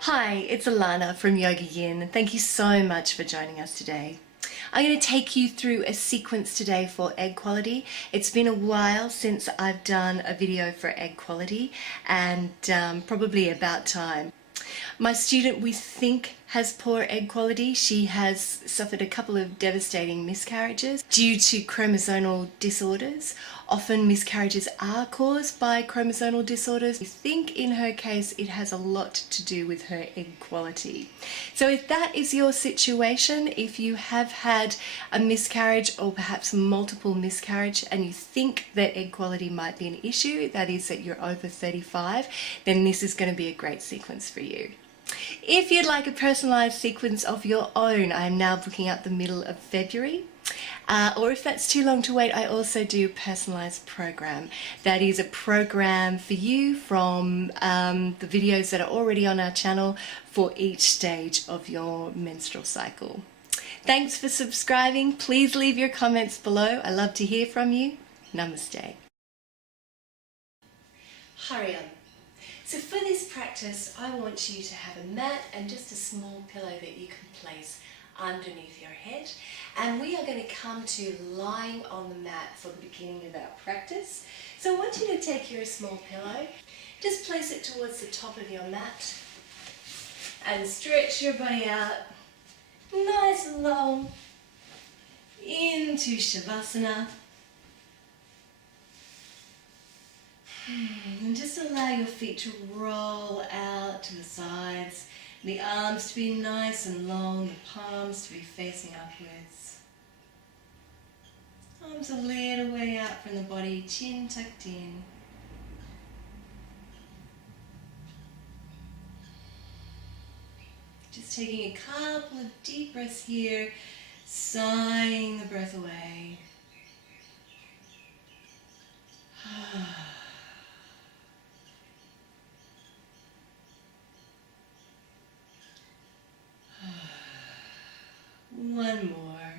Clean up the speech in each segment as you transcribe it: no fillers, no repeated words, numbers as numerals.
Hi, it's Alannah from YogaYin, and thank you so much for joining us today. I'm going to take you through a sequence today for egg quality. It's been a while since I've done a video for egg quality, and probably about time. My student, we think, has poor egg quality. She has suffered a couple of devastating miscarriages due to chromosomal disorders. Often miscarriages are caused by chromosomal disorders. We think in her case it has a lot to do with her egg quality. So if that is your situation, if you have had a miscarriage or perhaps multiple miscarriage and you think that egg quality might be an issue, that is that you're over 35, then this is going to be a great sequence for you. If you'd like a personalised sequence of your own, I am now booking up the middle of February. Or if that's too long to wait, I also do a personalised program. That is a program for you from the videos that are already on our channel for each stage of your menstrual cycle. Thanks for subscribing. Please leave your comments below. I love to hear from you. Namaste. Hurry up. So for this practice, I want you to have a mat and just a small pillow that you can place underneath your head. And we are going to come to lying on the mat for the beginning of our practice. So I want you to take your small pillow, just place it towards the top of your mat and stretch your body out nice and long into Shavasana. And just allow your feet to roll out to the sides, the arms to be nice and long, the palms to be facing upwards. Arms a little way out from the body, chin tucked in. Just taking a couple of deep breaths here, sighing the breath away. One more.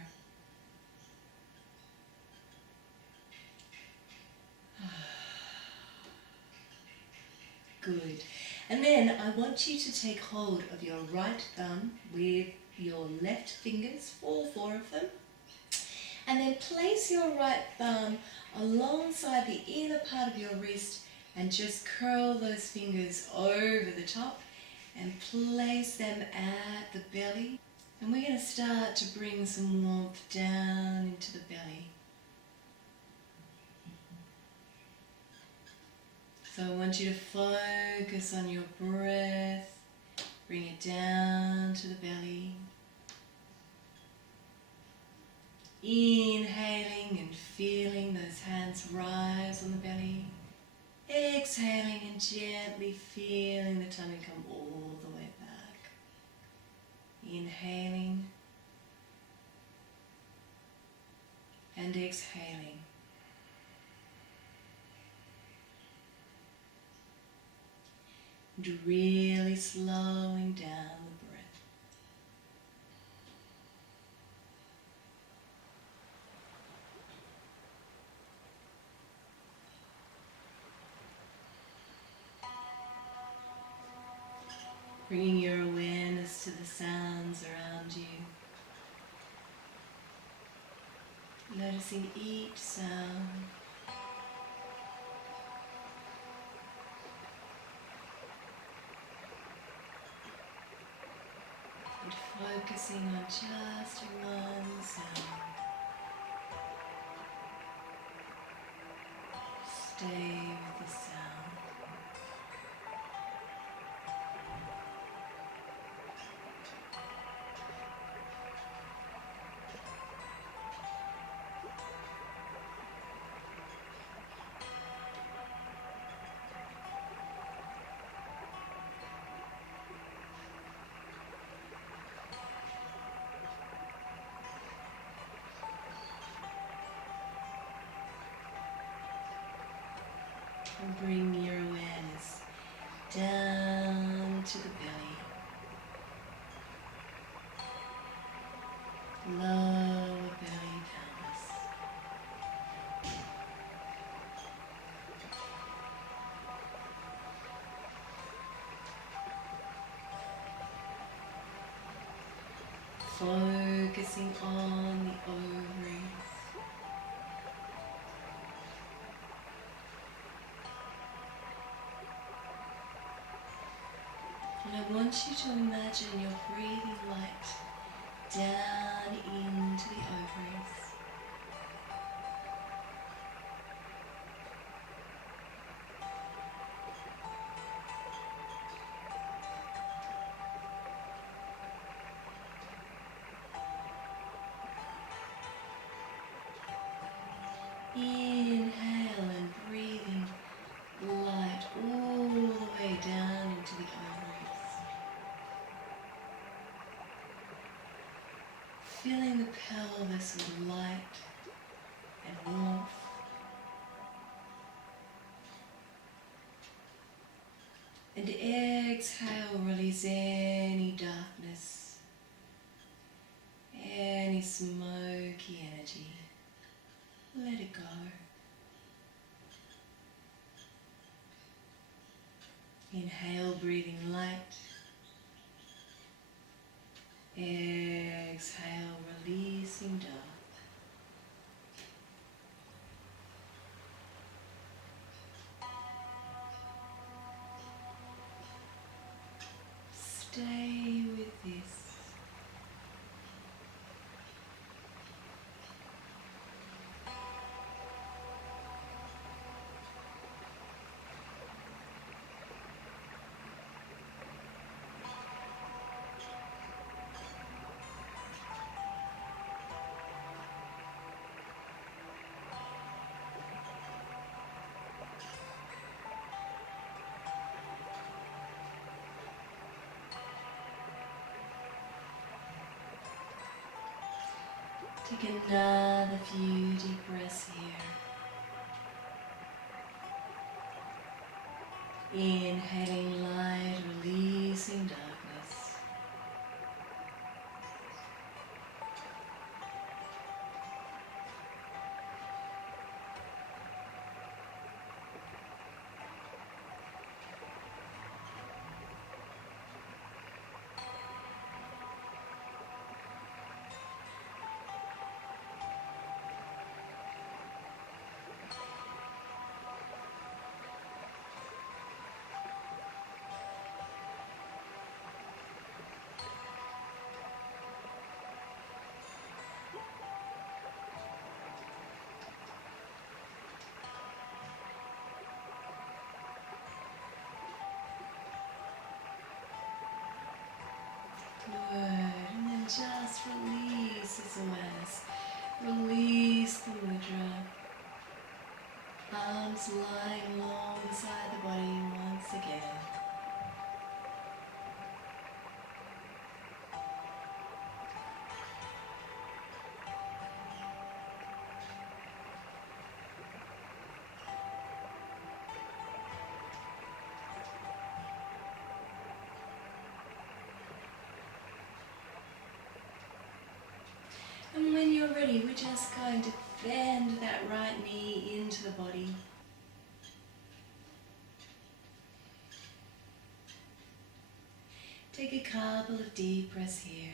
Good. And then I want you to take hold of your right thumb with your left fingers, all four of them. And then place your right thumb alongside the inner part of your wrist and just curl those fingers over the top and place them at the belly. And we're going to start to bring some warmth down into the belly. So I want you to focus on your breath, bring it down to the belly. Inhaling and feeling those hands rise on the belly. Exhaling and gently feeling the tummy come all the way back. Inhaling and exhaling. And really slowing down the breath. Bringing your awareness to the sounds around you. Noticing each sound. And focusing on just one sound. Stay with the sound. And bring your awareness down to the belly. Lower belly pelvis. focusing on the ovaries. And I want you to imagine you're breathing light down into the ovaries. Inhale and breathing light all the way down into the ovaries. Filling the pelvis with light and warmth. And exhale, release any darkness, any smoky energy. Let it go. Inhale, breathing light. Exhale, releasing dark. Stay with this. Take another few deep breaths here. Inhaling light, releasing darkness. Good. And then just release this awareness. Release the mudra. Arms lying along the side of the body once again. And when you're ready, we're just going to bend that right knee into the body. Take a couple of deep breaths here.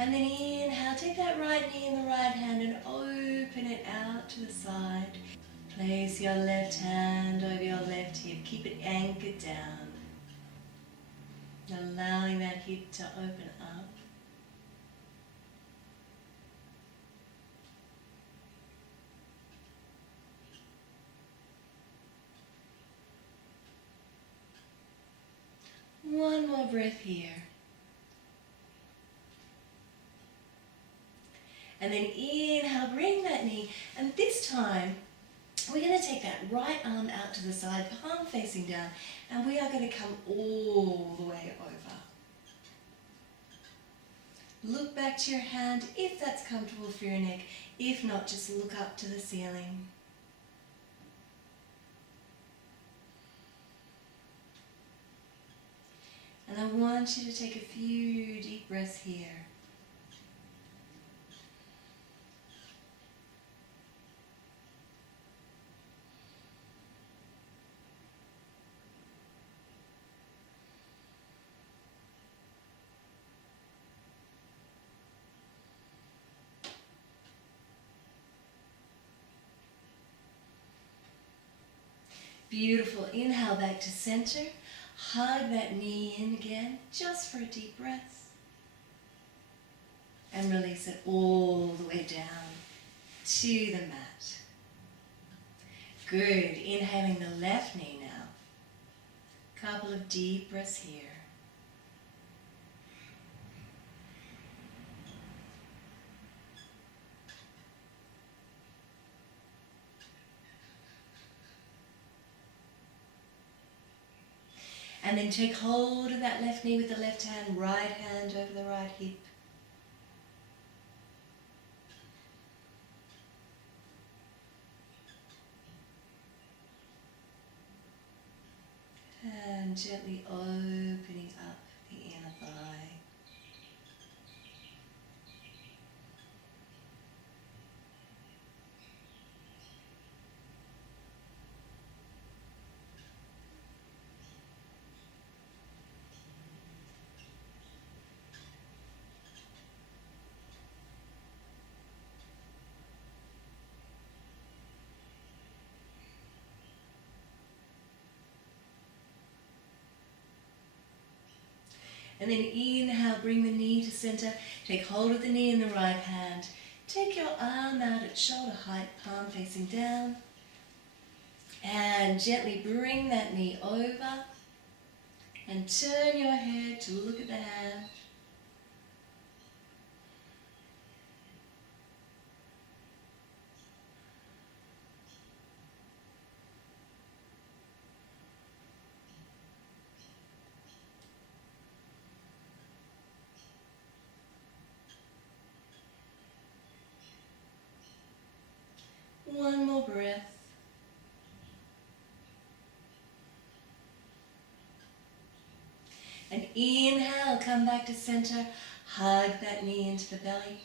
And then inhale, take that right knee in the right hand and open it out to the side. Place your left hand over your left hip. Keep it anchored down. Allowing that hip to open up. One more breath here. And then inhale, bring that knee, and this time we're going to take that right arm out to the side, palm facing down, and we are going to come all the way over. Look back to your hand if that's comfortable for your neck. If not, just look up to the ceiling. And I want you to take a few deep breaths here. Beautiful. Inhale back to center. Hug that knee in again, just for a deep breath. And release it all the way down to the mat. Good. Inhaling the left knee now. Couple of deep breaths here. And then take hold of that left knee with the left hand, right hand over the right hip. And gently opening up the inner thigh. And then inhale, bring the knee to center. Take hold of the knee in the right hand. Take your arm out at shoulder height, palm facing down. And gently bring that knee over. And turn your head to look at the hand. One more breath. And inhale, come back to center. Hug that knee into the belly.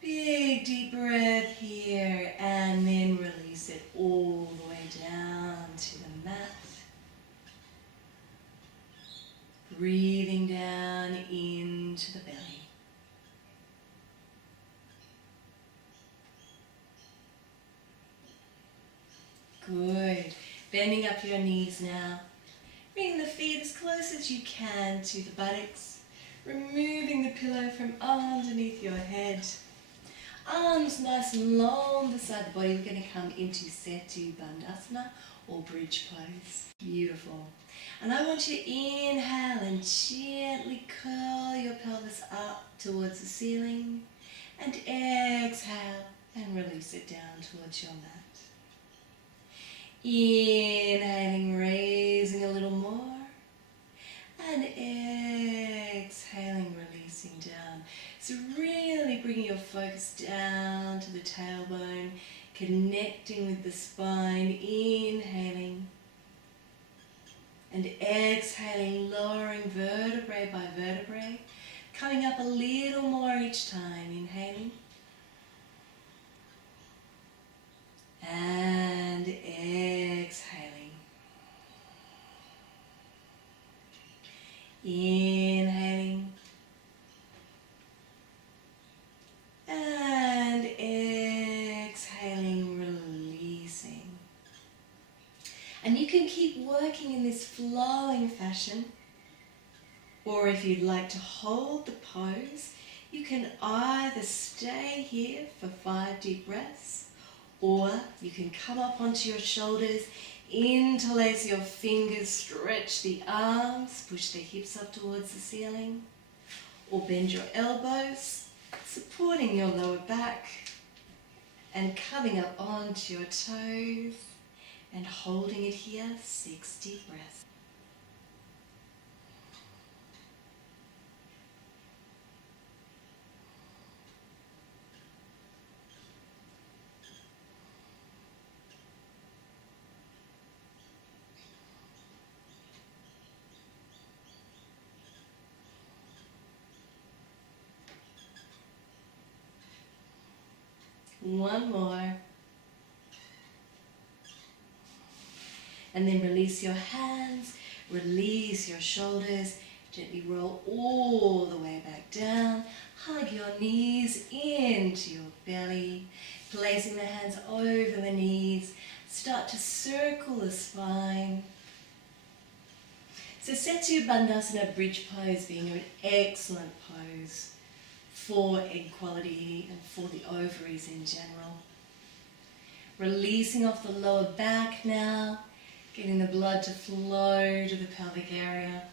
Big deep breath here, and then release it all the way down to the mat. Breathing down into the belly. Good. Bending up your knees now. Bring the feet as close as you can to the buttocks. Removing the pillow from underneath your head. Arms nice and long beside the body. We're going to come into Setu Bandhasana or bridge pose. Beautiful. And I want you to inhale and gently curl your pelvis up towards the ceiling. And exhale and release it down towards your mat. Inhaling, raising a little more, and exhaling, releasing down. So really bringing your focus down to the tailbone, connecting with the spine, inhaling, and exhaling, lowering vertebrae by vertebrae, coming up a little more each time, inhaling. And exhaling. Inhaling. And exhaling, releasing. And you can keep working in this flowing fashion. Or if you'd like to hold the pose, you can either stay here for 5 deep breaths, or you can come up onto your shoulders, interlace your fingers, stretch the arms, push the hips up towards the ceiling, or bend your elbows, supporting your lower back, and coming up onto your toes, and holding it here, 6 deep breaths. One more. And then release your hands, release your shoulders, gently roll all the way back down. Hug your knees into your belly, placing the hands over the knees. Start to circle the spine. So Setsu Bandhasana bridge pose being an excellent pose for egg quality and for the ovaries in general. Releasing off the lower back now, getting the blood to flow to the pelvic area.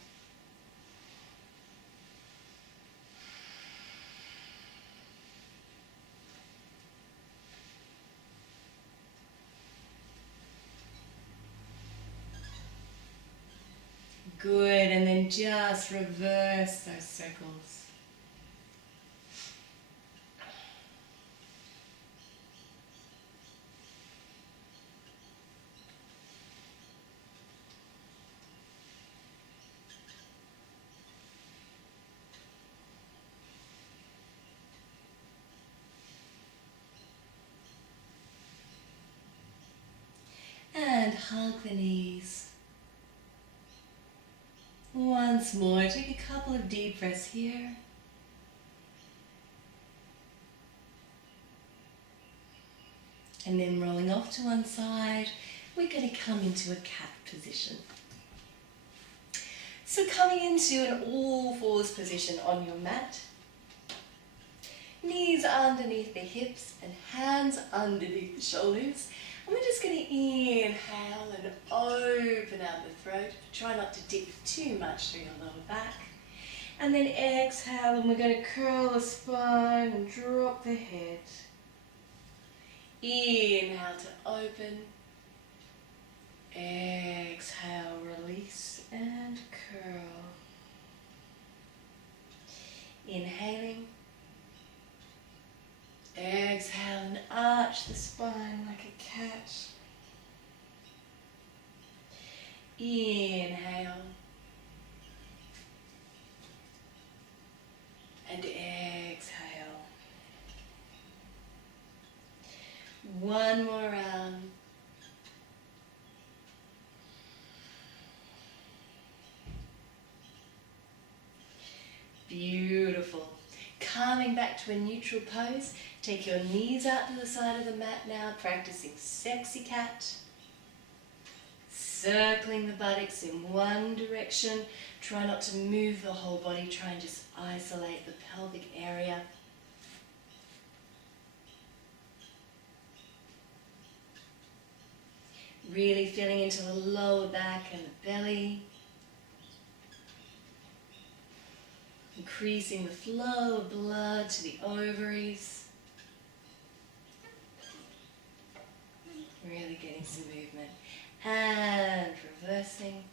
Good, and then just reverse those circles. And hug the knees. Once more, take a couple of deep breaths here. And then rolling off to one side, we're going to come into a cat position. So coming into an all fours position on your mat. Knees underneath the hips and hands underneath the shoulders. And we're just going to inhale and open out the throat. Try not to dip too much through your lower back. And then exhale, and we're going to curl the spine and drop the head. Inhale to open. Exhale, release and curl. Inhaling. Exhale and arch the spine like a cat. Inhale. And exhale. One more round. Beautiful. Coming back to a neutral pose. Take your knees out to the side of the mat now, practicing sexy cat. Circling the buttocks in one direction. Try not to move the whole body, try and just isolate the pelvic area. Really feeling into the lower back and the belly. Increasing the flow of blood to the ovaries. Really getting some movement. And reversing.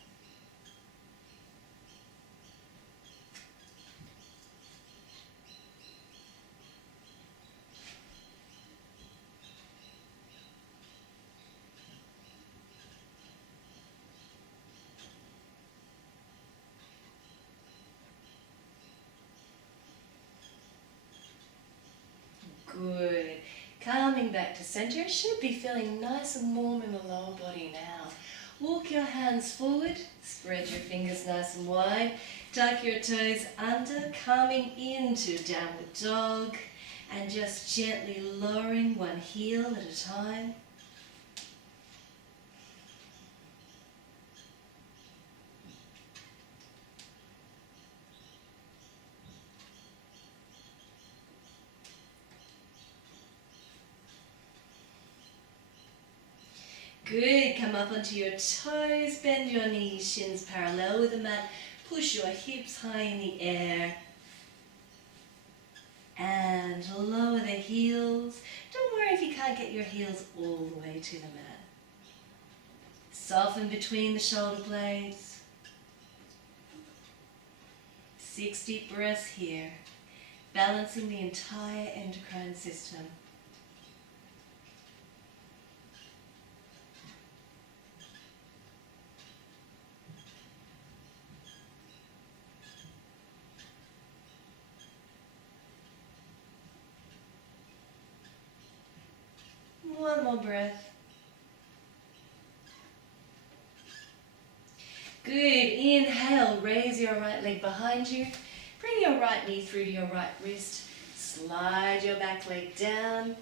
Good. Coming back to center. Should be feeling nice and warm in the lower body now. Walk your hands forward. Spread your fingers nice and wide. Tuck your toes under. Coming into downward dog. And just gently lowering one heel at a time. Good, come up onto your toes, bend your knees, shins parallel with the mat, push your hips high in the air, and lower the heels. Don't worry if you can't get your heels all the way to the mat. Soften between the shoulder blades. 6 deep breaths here, balancing the entire endocrine system. more breath. Good. Inhale, raise your right leg behind you. Bring your right knee through to your right wrist. Slide your back leg down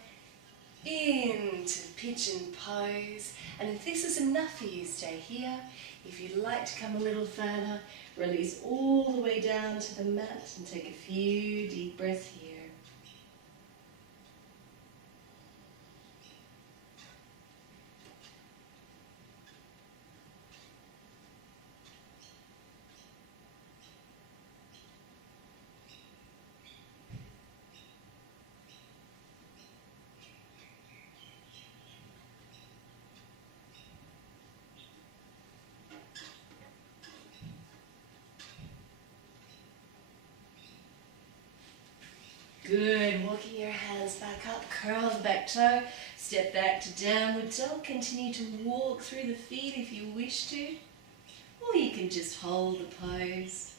into pigeon pose. And if this is enough for you, stay here. If you'd like to come a little further, release all the way down to the mat and take a few deep breaths here. Good, walking your hands back up, curl the back toe, step back to downward dog, continue to walk through the feet if you wish to, or you can just hold the pose.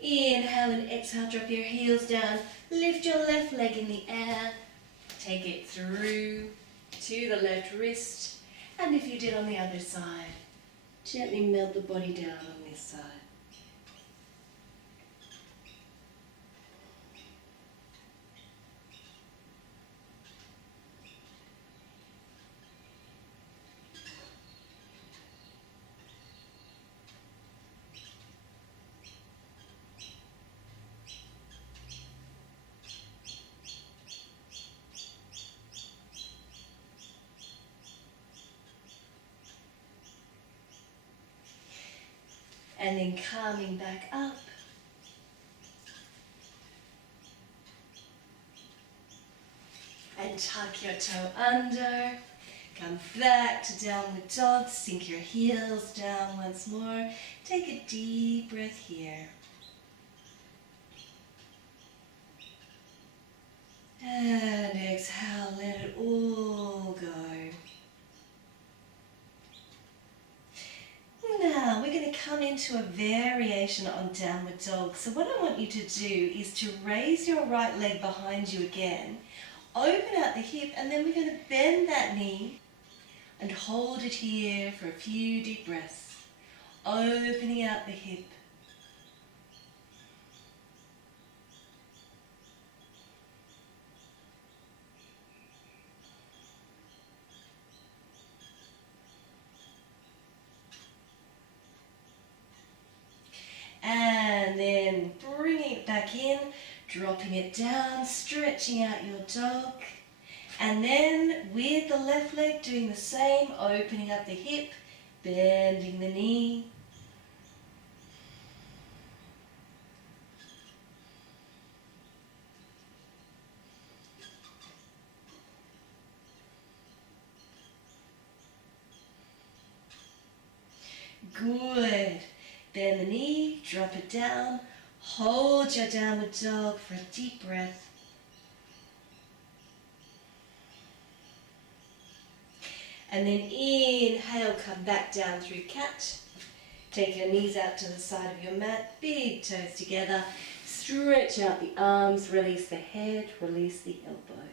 Inhale and exhale, drop your heels down, lift your left leg in the air, take it through to the left wrist, and if you did on the other side, gently melt the body down on this side. And then coming back up. And tuck your toe under. Come back to downward dog. Sink your heels down once more. Take a deep breath here. And exhale, let it all go. Now we're going to come into a variation on downward dog. So what I want you to do is to raise your right leg behind you again, open out the hip, and then we're going to bend that knee and hold it here for a few deep breaths, opening out the hip. And then bringing it back in, dropping it down, stretching out your dog. And then with the left leg doing the same, opening up the hip, bending the knee. Good. Bend the knee, drop it down, hold your downward dog for a deep breath. And then inhale, come back down through cat. Take your knees out to the side of your mat, big toes together. Stretch out the arms, release the head, release the elbows.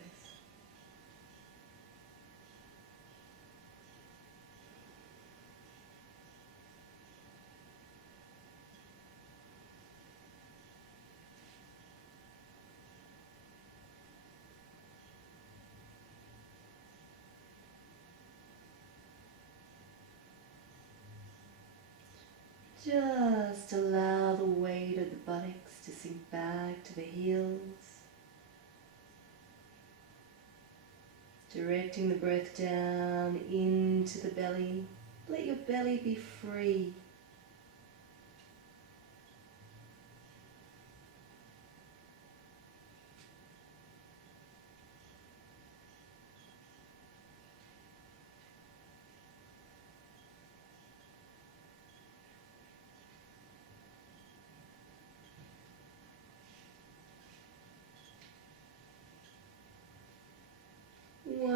Just allow the weight of the buttocks to sink back to the heels. Directing the breath down into the belly. Let your belly be free.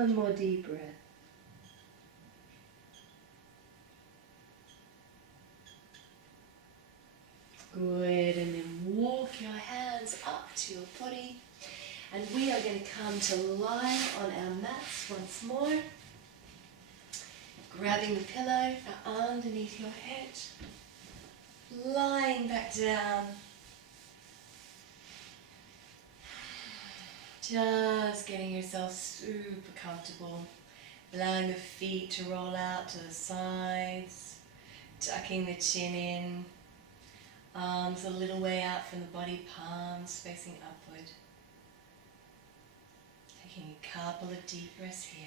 One more deep breath. Good, and then walk your hands up to your body. And we are going to come to lie on our mats once more. Grabbing the pillow underneath your head. Lying back down. Just getting yourself super comfortable. Allowing the feet to roll out to the sides. Tucking the chin in. Arms a little way out from the body, palms facing upward. Taking a couple of deep breaths here.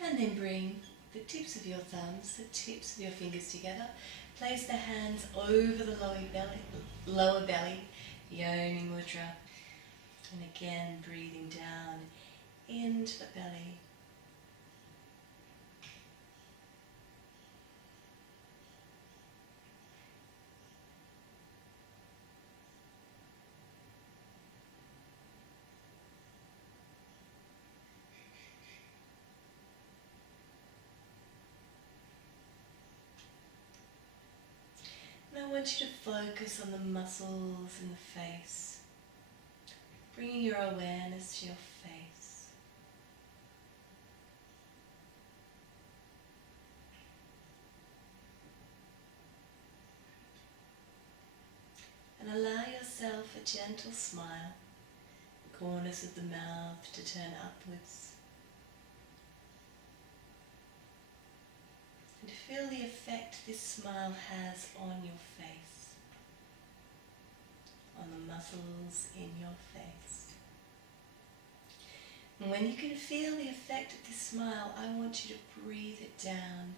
And then bring the tips of your thumbs, the tips of your fingers together. Place the hands over the lower belly, Yoni Mudra. And again, breathing down into the belly. And I want you to focus on the muscles in the face, bringing your awareness to your face. And allow yourself a gentle smile, corners of the mouth to turn upwards. And feel the effect this smile has on your face, on the muscles in your face. And when you can feel the effect of this smile, I want you to breathe it down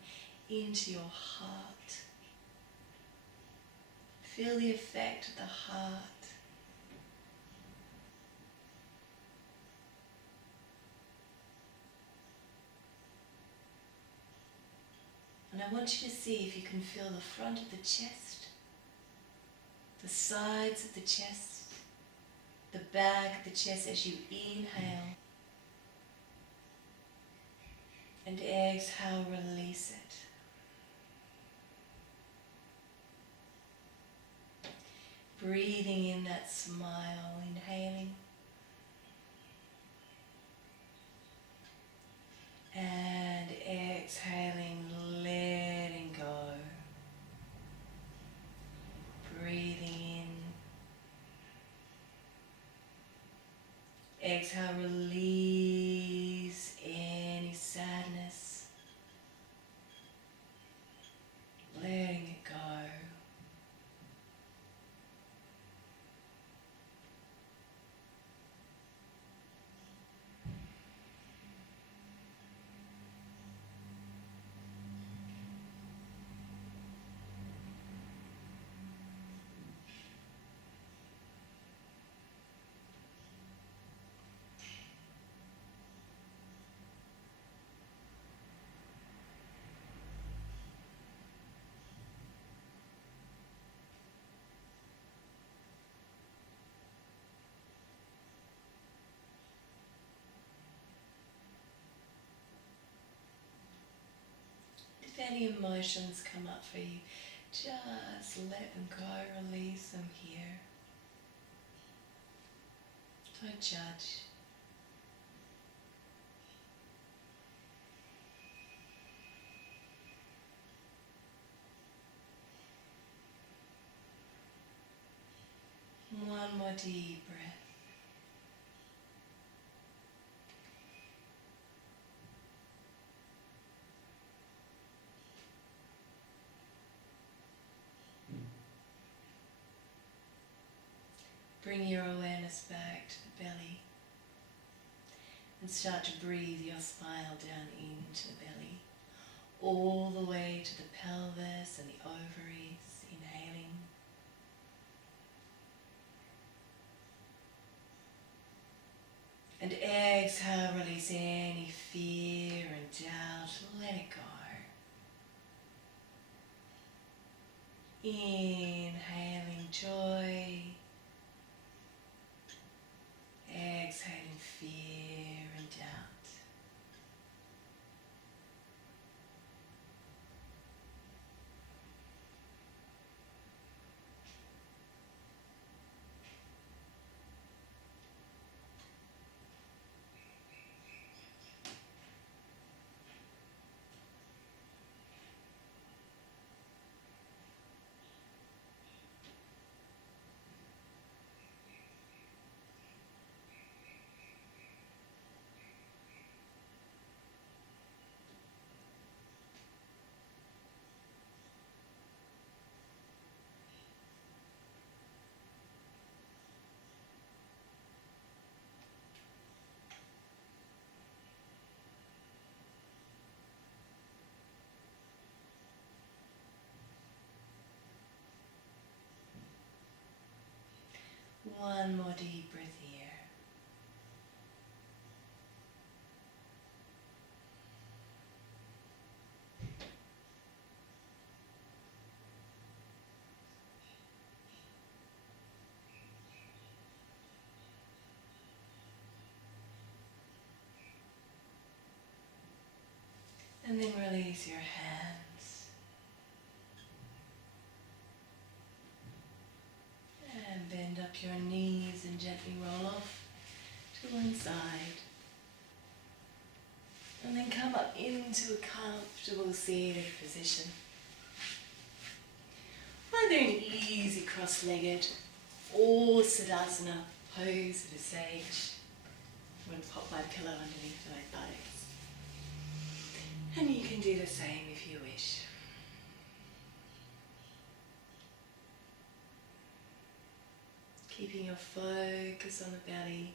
into your heart. Feel the effect of the heart. And I want you to see if you can feel the front of the chest, the sides of the chest, the back of the chest as you inhale. And exhale, release it. Breathing in that smile, inhaling. And exhaling, letting go. Breathing in. Exhale, release any sadness. Letting it go. If any emotions come up for you, just let them go, release them here. Don't judge. One more deep breath. Bring your awareness back to the belly and start to breathe your smile down into the belly, all the way to the pelvis and the ovaries, inhaling. And exhale, release any fear and doubt, let it go. Inhaling joy. Exhaling fear and doubt. One more deep breath here. And then release your hands. And bend up your knees and gently roll off to one side. And then come up into a comfortable seated position. Either an easy cross-legged or Siddhasana pose at a sage. I'm going to pop my pillow underneath my buttocks. And you can do the same if you wish. Keeping your focus on the belly.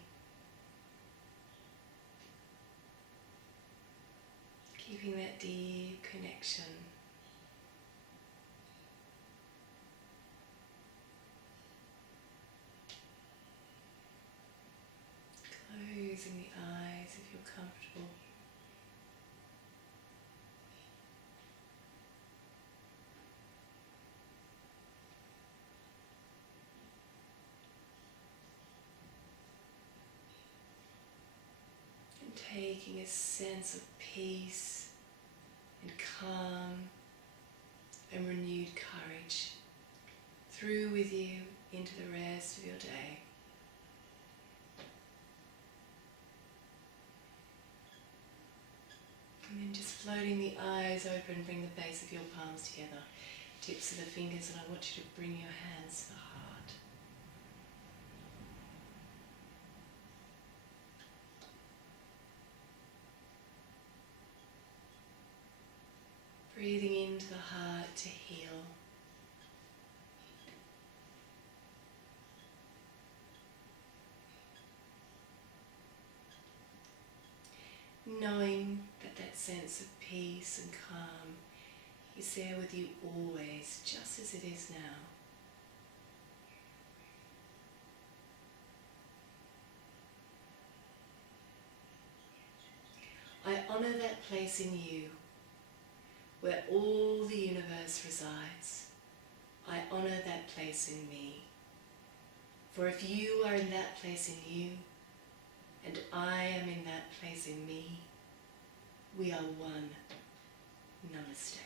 Keeping that deep connection. Closing the eyes if you're comfortable. And taking a sense of peace and calm and renewed courage through with you into the rest of your day. And then just floating the eyes open, bring the base of your palms together, tips of the fingers, and I want you to bring your hands to the heart. Breathing into the heart to heal. Knowing that that sense of peace and calm is there with you always, just as it is now. I honour that place in you where all the universe resides. I honour that place in me. For if you are in that place in you, and I am in that place in me, we are one. Namaste.